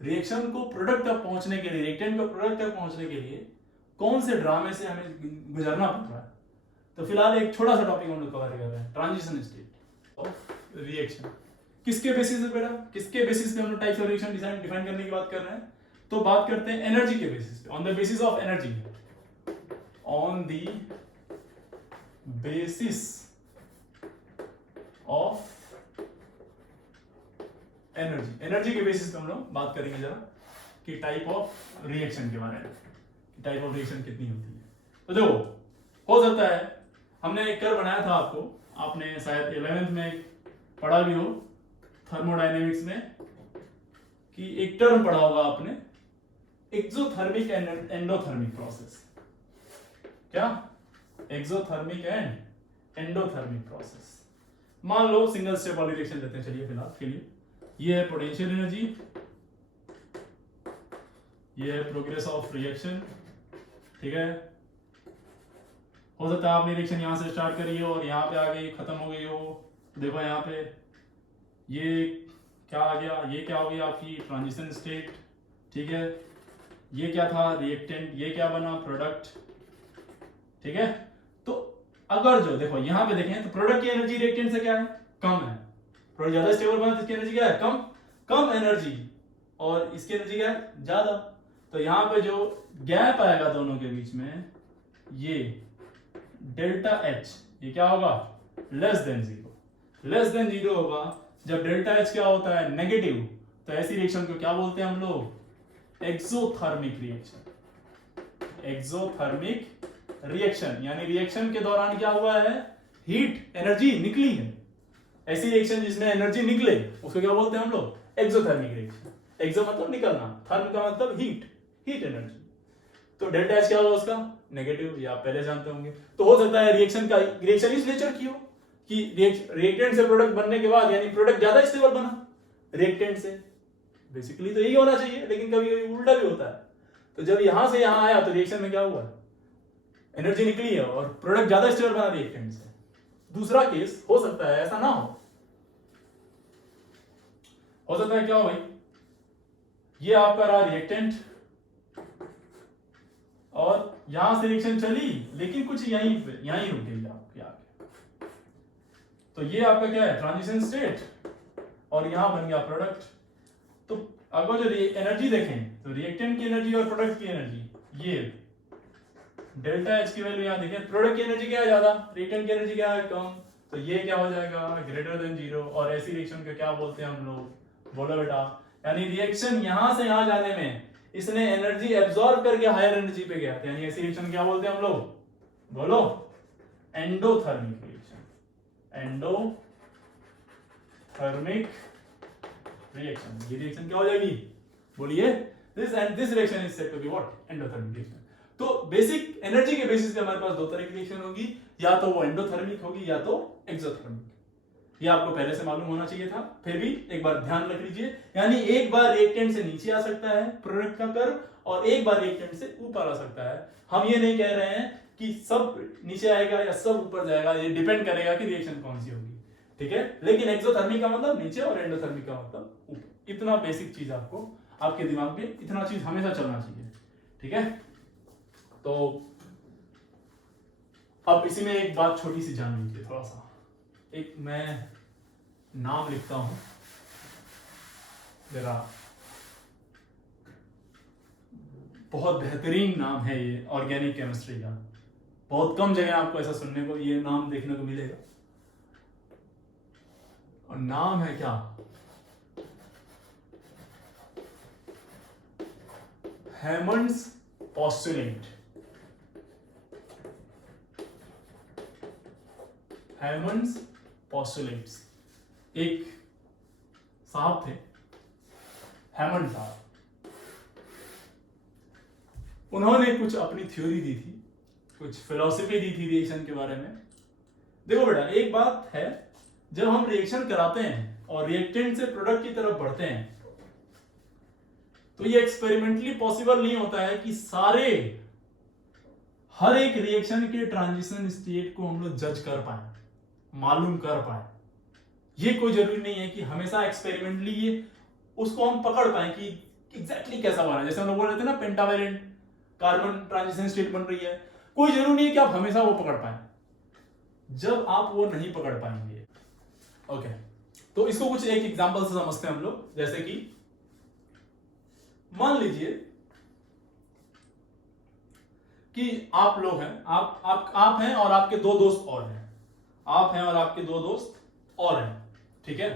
रिएक्शन को प्रोडक्ट तक पहुंचने के लिए, रिएक्टेंट को प्रोडक्ट तक पहुंचने के लिए कौन से ड्रामे से हमें गुजरना पड़ रहा है। तो फिलहाल एक छोटा सा टॉपिक हम लोग कवर कर रहे हैं, ट्रांजिशन स्टेट ऑफ रिएक्शन। किसके बेसिस पे बेटा, किसके बेसिस पे हम लोग टाइप्स ऑफ रिएक्शन डिफाइन करने की बात कर रहे हैं, तो बात करते हैं एनर्जी के बेसिस पे, on the basis of energy, on the basis of energy. Energy के बेसिस पे हम लोग बात करेंगे जरा कि टाइप ऑफ रिएक्शन के बारे में, टाइप ऑफ रिएक्शन कितनी होती है। तो देखो हो सकता है हमने एक कर्व बनाया था आपको, आपने शायद 11th में पढ़ा भी हो थर्मोडायनेमिक्स में, कि एक टर्म पढ़ा होगा आपने, एक्सोथर्मिक एंड एंडोथर्मिक प्रोसेस। क्या, एक्सोथर्मिक एंड एंडोथर्मिक प्रोसेस। मान लो सिंगल स्टेप वाली रिएक्शन लेते हैं, चलिए फिलहाल के लिए। ये है पोटेंशियल एनर्जी, ये है प्रोग्रेस ऑफ रिएक्शन, ठीक है। हो सकता है आपने रिएक्शन यहां से स्टार्ट करी हो और यहाँ पे आ गई, खत्म हो गई हो। देखो यहाँ पे ये क्या आ गया, ये क्या हो गया आपकी ट्रांजिशन स्टेट, ठीक है। ये क्या था, रिएक्टेंट, ये क्या बना, प्रोडक्ट, ठीक है। तो अगर जो देखो यहाँ पे देखें तो प्रोडक्ट की एनर्जी रिएक्टेंट से क्या है, कम है। प्रोडक्ट ज्यादा स्टेबल बना तो इसकी एनर्जी क्या है, कम एनर्जी, और इसकी एनर्जी क्या है, ज्यादा। तो यहाँ पे जो गैप आएगा दोनों के बीच में, ये डेल्टा एच, ये क्या होगा, लेस देन जीरो होगा। जब डेल्टा एच क्या होता है, नेगेटिव, तो ऐसी रिएक्शन को क्या बोलते हैं हम लोग, एक्सोथर्मिक रिएक्शन। एक्सोथर्मिक रिएक्शन यानी रिएक्शन के दौरान क्या हुआ है, हीट एनर्जी निकली है। ऐसी रिएक्शन जिसमें एनर्जी निकले उसको क्या बोलते हैं हम लोग, एक्सोथर्मिक रिएक्शन। एक्सो मतलब निकलना, थर्म का मतलब हीट एनर्जी। तो डेल्टा एच क्या होगा उसका, नेगेटिव, या आप पहले जानते होंगे। तो हो सकता है रिएक्शन इस नेचर की हो कि रिएक्टेंट से प्रोडक्ट बनने के बाद यानी प्रोडक्ट ज्यादा स्टेबल बना रिएक्टेंट से। बेसिकली तो यही होना चाहिए, लेकिन कभी कभी उल्टा भी होता है। तो जब यहां से यहां आया तो रिएक्शन में क्या हुआ, एनर्जी निकली है और प्रोडक्ट ज्यादा स्टेबल बना रिएक्टेंट से। दूसरा केस हो सकता है ऐसा ना हो सकता है क्या हो भाई, ये आपका रहा रिएक्टेंट और यहां से रिएक्शन चली लेकिन कुछ यहीं रुक गई आपके आगे। तो ये आपका क्या है, ट्रांजिशन स्टेट, और यहां बन गया प्रोडक्ट। तो अगर जो एनर्जी देखें तो रिएक्टेंट की एनर्जी और प्रोडक्ट की एनर्जी, ये डेल्टा एच की वैल्यू यहां देखें, प्रोडक्ट की एनर्जी क्या है ज्यादा, रिएक्टेंट की एनर्जी क्या है कम, तो ये क्या हो जाएगा, ग्रेटर देन जीरो। और ऐसी रिएक्शन को क्या बोलते हैं हम लोग, बोलो बेटा, यानी रिएक्शन यहां से यहां जाने में इसने एनर्जी एब्सॉर्ब करके हायर एनर्जी पे गया, यानी ऐसी रिएक्शन क्या बोलते हैं हम लोग, बोलो, एंडोथर्मिक रिएक्शन। एंडोथर्मिक रिएक्शन, ये रिएक्शन क्या हो जाएगी, बोलिए, this reaction is said to be what, endothermic reaction. तो बेसिक एनर्जी के बेसिस पे हमारे पास दो तरह की रिएक्शन होगी, या तो वो एंडोथर्मिक होगी या तो एक्सोथर्मिक। ये आपको पहले से मालूम होना चाहिए था, फिर भी एक बार ध्यान रख लीजिए। यानी एक बार रिएक्टेंट से नीचे आ सकता है प्रोडक्ट का कर्व, और एक बार रिएक्टेंट से ऊपर आ सकता है। हम ये नहीं कह रहे हैं कि सब नीचे आएगा या सब ऊपर जाएगा, ये डिपेंड करेगा कि रिएक्शन कौन सी होगी, ठीक है। लेकिन एक्सोथर्मिक का मतलब नीचे और एंडोथर्मिक का मतलब ऊपर। इतना बेसिक चीज आपको आपके दिमाग में, इतना चीज हमेशा चलना चाहिए, ठीक है। तो अब इसी में एक बात छोटी सी जान लीजिए, थोड़ा सा, एक मैं नाम लिखता हूं जरा, बहुत बेहतरीन नाम है ये ऑर्गेनिक केमिस्ट्री का, बहुत कम जगह आपको ऐसा सुनने को, ये नाम देखने को मिलेगा। और नाम है क्या, हैमंड्स पोस्टुलेट। हैमंड्स पोस्टुलेट्स। एक साहब थे, हैमंड साहब, उन्होंने कुछ अपनी थ्योरी दी थी, कुछ फिलॉसफी दी थी रिएक्शन के बारे में। देखो बेटा, एक बात है, जब हम रिएक्शन कराते हैं और रिएक्टेंट से प्रोडक्ट की तरफ बढ़ते हैं, तो ये एक्सपेरिमेंटली पॉसिबल नहीं होता है कि हर एक रिएक्शन के ट्रांजिशन स्टेट को हम लोग जज कर पाए, मालूम कर पाए। ये कोई जरूरी नहीं है कि हमेशा एक्सपेरिमेंटली ये उसको हम पकड़ पाए कि एग्जैक्टली कैसा बना। जैसे हम लोग बोल रहे थे ना, पेंटावेलेंट कार्बन ट्रांजिशन स्टेट बन रही है, कोई जरूरी नहीं है कि आप हमेशा वो पकड़ पाए। जब आप वो नहीं पकड़ पाएंगे, ओके, तो इसको कुछ एक एग्जांपल से समझते हैं हम लोग। जैसे कि मान लीजिए कि आप लोग हैं, आप हैं और आपके दो दोस्त और हैं, आप हैं और आपके दो दोस्त और हैं, ठीक है।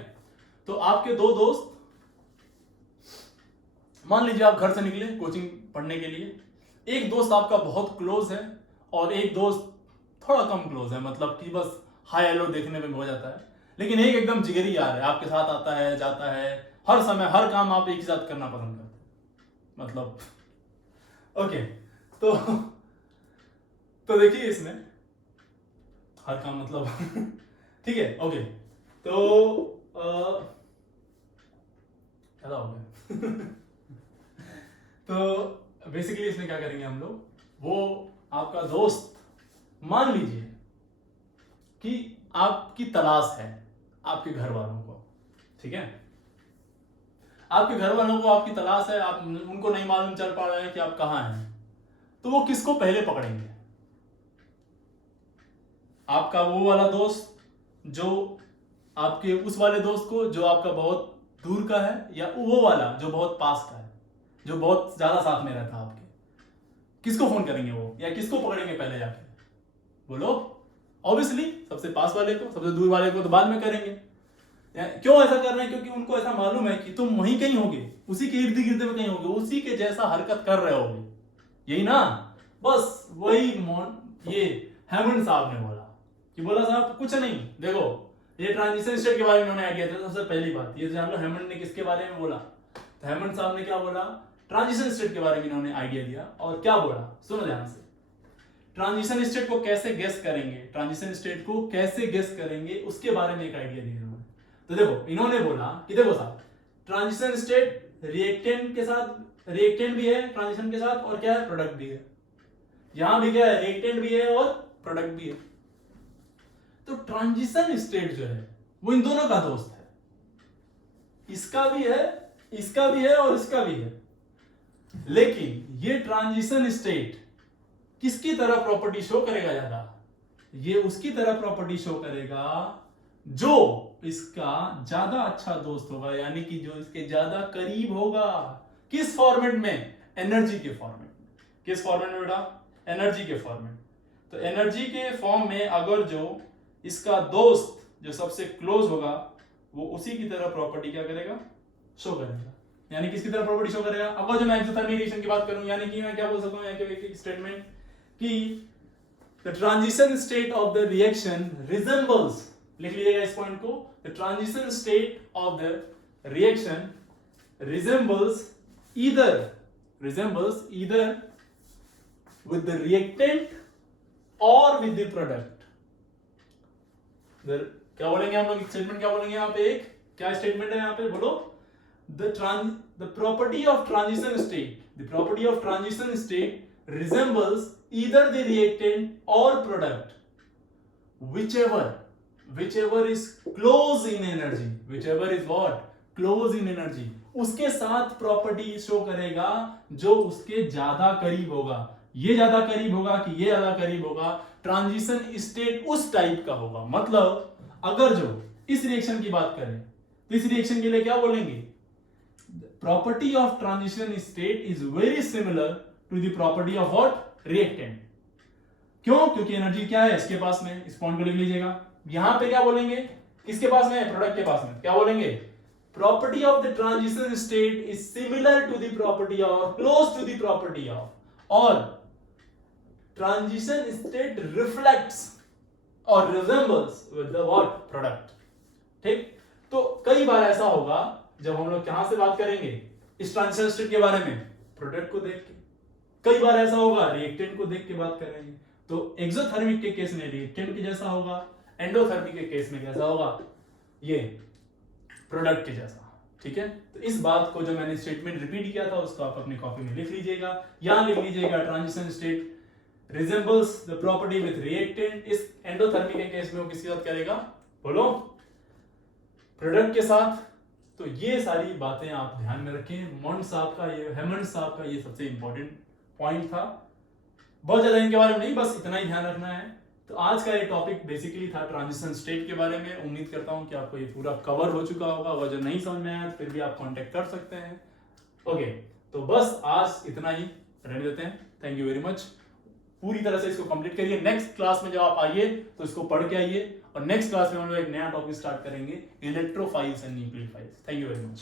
तो आपके दो दोस्त, मान लीजिए आप घर से निकले कोचिंग पढ़ने के लिए, एक दोस्त आपका बहुत क्लोज है और एक दोस्त थोड़ा कम क्लोज है, मतलब कि बस हाई हेलो देखने में हो जाता है, लेकिन एक एकदम जिगरी यार है, आपके साथ आता है जाता है, हर समय हर काम आप एक ही साथ करना पसंद करते हैं, मतलब ओके। तो तो देखिए इसमें हर काम मतलब ठीक है, ओके। तो क्या हो गया तो बेसिकली इसमें क्या करेंगे हम लोग, वो आपका दोस्त मान लीजिए कि आपकी तलाश है आपके घर वालों को, ठीक है, आपके घर वालों को आपकी तलाश है, आप उनको नहीं मालूम चल पा रहा है कि आप कहाँ हैं, तो वो किसको पहले पकड़ेंगे? आपका वो वाला दोस्त जो आपके उस वाले दोस्त को जो आपका बहुत दूर का है, या वो वाला जो बहुत पास का है, जो बहुत ज्यादा साथ में रहता है आपके? किसको फोन करेंगे वो, या किसको पकड़ेंगे पहले जाके? बोलो। ऑब्वियसली सबसे पास वाले को, सबसे दूर वाले को तो बाद में करेंगे। क्यों ऐसा कर रहे हैं? क्योंकि उनको ऐसा मालूम है कि तुम वहीं कहीं होगे, उसी के इर्द गिर्द में कहीं होगे, उसी के जैसा हरकत कर रहे होगे, यही ना? बस वही ये हेमंत साहब ने बोला कि बोला साहब कुछ नहीं, देखो ये ट्रांजिशन स्टेट के बारे में उन्होंने आइडिया दिया। सबसे पहली बात ये जान लो हेमंत ने किसके बारे में बोला। तो हेमंत साहब ने क्या बोला? ट्रांजिशन स्टेट के बारे में इन्होंने आइडिया दिया। और क्या बोला सुनो ध्यान से, ट्रांजिशन स्टेट को कैसे गेस करेंगे, ट्रांजिशन स्टेट को कैसे गेस करेंगे उसके बारे में एक आइडिया दिया इन्होंने। तो देखो इन्होंने बोला कि देखो साहब, ट्रांजिशन स्टेट रिएक्टेंट के साथ, रिएक्टेंट भी है ट्रांजिशन के साथ, और क्या है, प्रोडक्ट भी है। यहां भी क्या है, रिएक्टेंट भी है और प्रोडक्ट भी है। तो ट्रांजिशन स्टेट जो है वो इन दोनों का दोस्त है, इसका भी है, इसका भी है और इसका भी है। लेकिन ये ट्रांजिशन स्टेट किसकी तरह प्रॉपर्टी शो करेगा ज्यादा? ये उसकी तरह प्रॉपर्टी शो करेगा जो इसका ज्यादा अच्छा दोस्त होगा, यानी कि जो इसके ज्यादा करीब होगा। किस फॉर्मेट में? एनर्जी के फॉर्मेट में। किस फॉर्मेट में बेटा? एनर्जी के फॉर्मेट। तो एनर्जी के फॉर्म में अगर जो इसका दोस्त जो सबसे क्लोज होगा वो उसी की तरह प्रॉपर्टी क्या करेगा, शो करेगा। यानी किसकी तरह प्रॉपर्टी शो करेगा? अगर जो मैं एक्सोथर्मिक रिएक्शन की बात करूं, यानी कि मैं क्या बोल सकता हूं एक स्टेटमेंट कि the transition state of the reaction resembles, लिख लीजिएगा इस पॉइंट को, the transition state of the reaction resembles either with the reactant or with the product। क्या बोलेंगे हम लोग, स्टेटमेंट क्या बोलेंगे यहाँ पे? एक क्या स्टेटमेंट है यहाँ पे, बोलो। the property of transition state resembles either the reactant or product whichever is close in energy, whichever is what, close in energy, उसके साथ प्रॉपर्टी शो करेगा जो उसके ज्यादा करीब होगा। ये ज्यादा करीब होगा कि ये ज्यादा करीब होगा, ट्रांजिशन स्टेट उस टाइप का होगा। मतलब अगर जो इस रिएक्शन की बात करें तो इस रिएक्शन के लिए क्या बोलेंगे? Property of transition state is very similar to the property of what, reactant. क्यों? क्योंकि एनर्जी क्या है इसके पास में, इस पॉइंट को लिख लीजिएगा। यहां पे क्या बोलेंगे, किसके पास में, प्रोडक्ट के पास में, क्या बोलेंगे? Property of the transition state is similar to the property of, close to the property of, और ट्रांजिशन स्टेट रिफ्लेक्ट्स और resembles with the what, product. ठीक? तो कई बार ऐसा होगा जब हम लोग कहां से बात करेंगे इस ट्रांजिशन स्टेट के बारे में, प्रोडक्ट को देख के। कई बार ऐसा होगा रिएक्टेंट को देख के बात करेंगे। तो एक्सोथर्मिक के केस में रिएक्टेंट के जैसा होगा, एंडोथर्मिक के केस में कैसा होगा, ये प्रोडक्ट के जैसा। ठीक है? तो इस बात को जो मैंने स्टेटमेंट रिपीट किया था उसको आप अपनी कॉपी में लिख लीजिएगा। यहां लिख लीजिएगा transition state resembles the property with reactant। इस एंडोथर्मिक के केस में वो किसके साथ करेगा, बोलो, प्रोडक्ट के साथ। तो ये सारी बातें आप ध्यान में रखें। हेमंत साहब का ये सबसे इंपॉर्टेंट पॉइंट था। बहुत ज्यादा इनके बारे में नहीं, बस इतना ही ध्यान रखना है। तो आज का ये टॉपिक बेसिकली था ट्रांजिशन स्टेट के बारे में। उम्मीद करता हूं कि आपको ये पूरा कवर हो चुका होगा। अगर जो नहीं समझ में आया फिर भी आप कांटेक्ट कर सकते हैं। ओके, तो बस आज इतना ही रहने देते हैं। Thank you very much. पूरी तरह से इसको कंप्लीट करिए। नेक्स्ट क्लास में जब आप आइए तो इसको पढ़ के आइए, और नेक्स्ट क्लास में हम लोग एक नया टॉपिक स्टार्ट करेंगे, electrophiles and nucleophiles. Thank you very much.